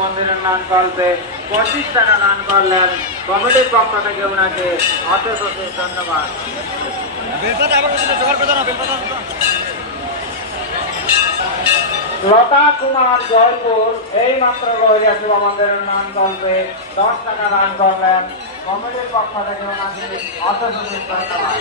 মন্দিরের নাম গল্পে 25 টাকা দান করলেন কমিটির পক্ষ থেকে ওনাকে অশেষ অশেষ ধন্যবাদ। লতা কুমার জয়পুর এই মাত্র রহিয়া শিব মন্দিরের নাম গল্পে 10 টাকা দান করলেন কমিটির পক্ষ থেকে ওনাকে অশেষ অশেষ ধন্যবাদ।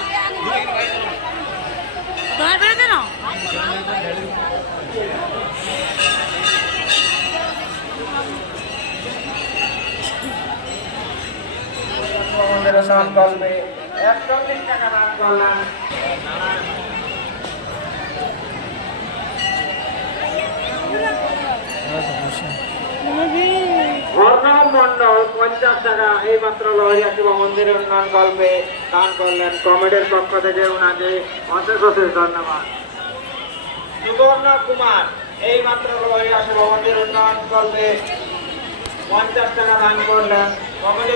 মন্দিরের নাম গল্পে 41 টাকা দান করলেন অর্ণব মন্ডল 50 টাকা এই মাত্র লহরিয়া শিব মন্দিরের উন্নয়ন গল্পে দান করলেন কমিটির পক্ষ থেকে ওনাকে অশেষ অশেষ ধন্যবাদ। সুবর্ণ কুমার এই মাত্র লহরিয়া শিব মন্দির উন্নয়ন গল্পে 50 টাকা দান করলেন কমিটির